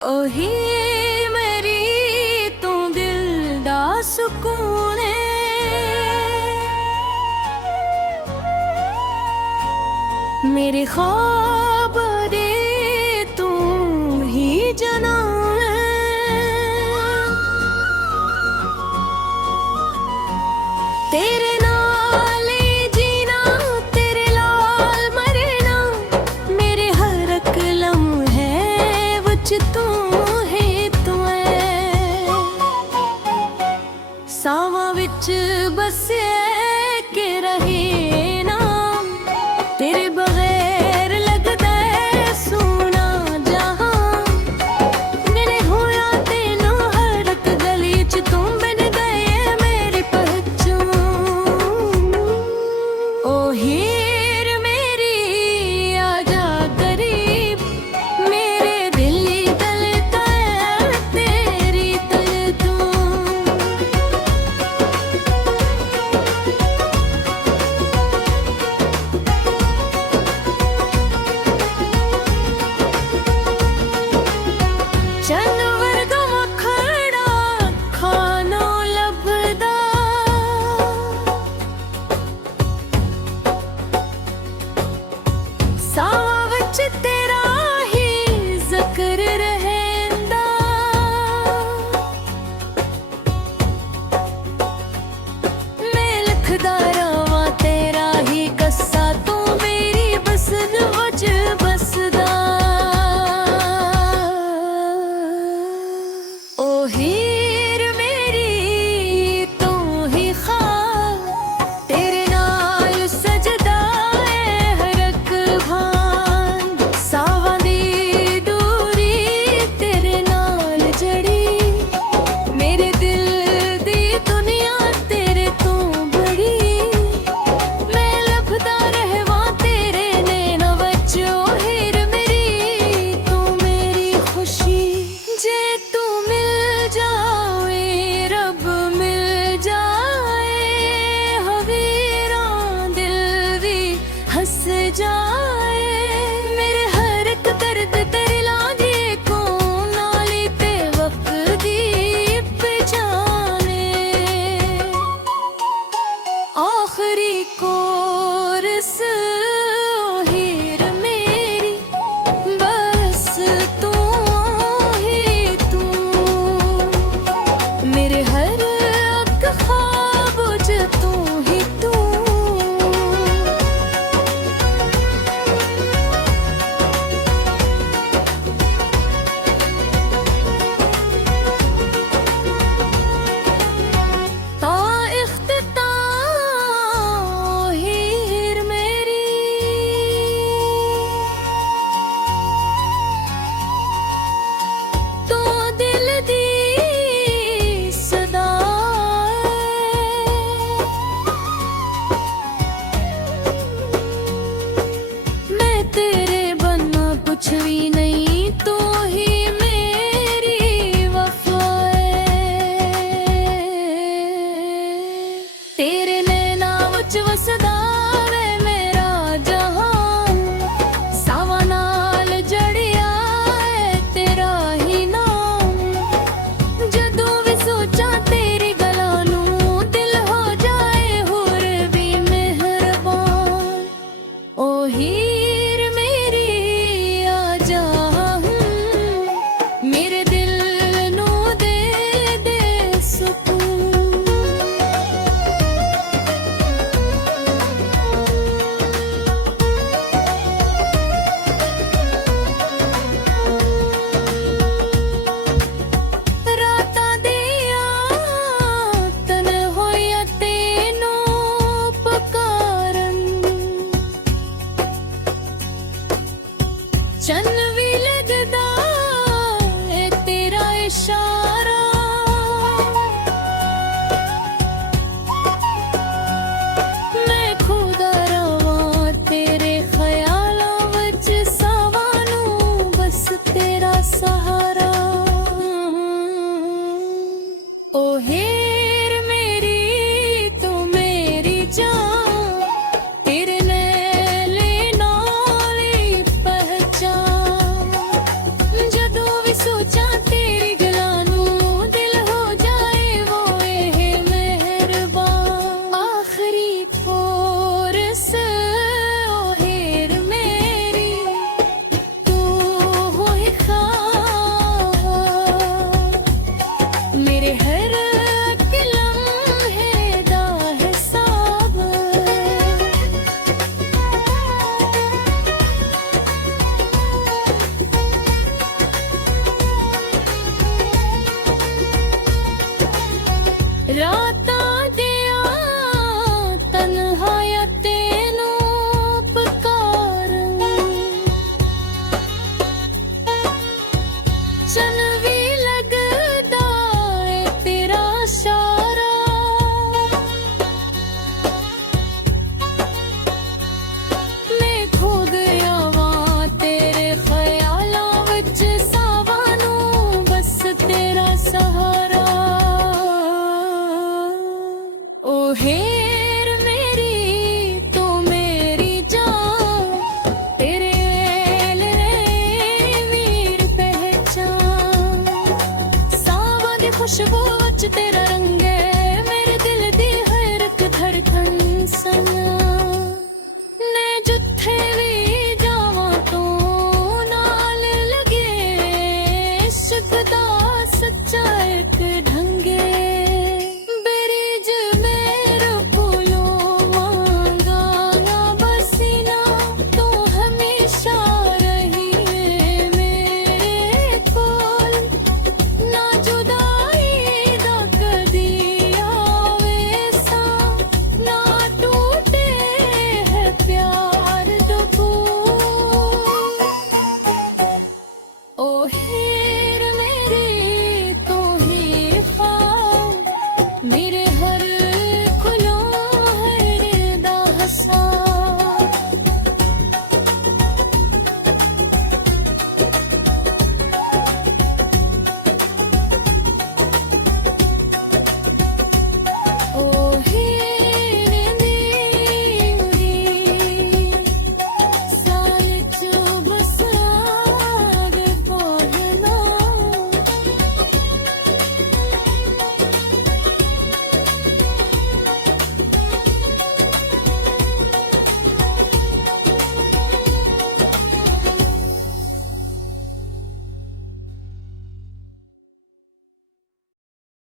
ओही मेरी तू दिल दा सुकून मेरे ख्वाब दे तू ही जनान तेरे नाल जीना तेरे लाल मरना मेरे हर एक लम्हे विच तू है तू सावां विच बसे के रहे ना तेरे बगैर लगदा है सोना जहां मेरे होया तेनू हर एक गली च तू बन गए मेरी पहचान ओ हीर मेरी आजा करीब मेरे दिल तलता है तेरी तल तू जानवर दा मखड़ा खानो लभदा सावां विच तेरा ही जिक्र रहंदा मैं लिखदा रवां तेरा ही कस्सा तू मेरी बसन विच बसदा ओ हीर मेरी तू ही ख्वाब तेरे नाल सजदा है हर एक भान सावां दी दूरी तेरे नाल जड़ी मेरे दिल दी दुनिया तेरे तो बड़ी मैं लभदा रहवां तेरे नैना विच ओ हीर मेरी तू मेरी खुशी जे तू मिल जा ਰਾਤਾਂ ਦੀਆਂ ਤਨਹਾਈਆਂ ਤੈਨੂੰ ਪੁਕਾਰਨ ਚੰਨ ਵੀ ਲੱਗਦਾ ਏ ਤੇਰਾ ਇਸ਼ਾਰਾ ਮੈਂ ਖੋ ਗਿਆ ਵਾਂ ਤੇਰੇ ਖਿਆਲਾਂ ਵਿੱਚ ਸਾਵਾਂ ਨੂੰ ਬਸ ਤੇਰਾ ਸਹਾਰਾ ओ हेर मेरी तू मेरी जान तेरे वेले वीर पहचान सावां दी खुशबू विच तेरा रंग है मेरे दिल दी हर एक धड़कन सना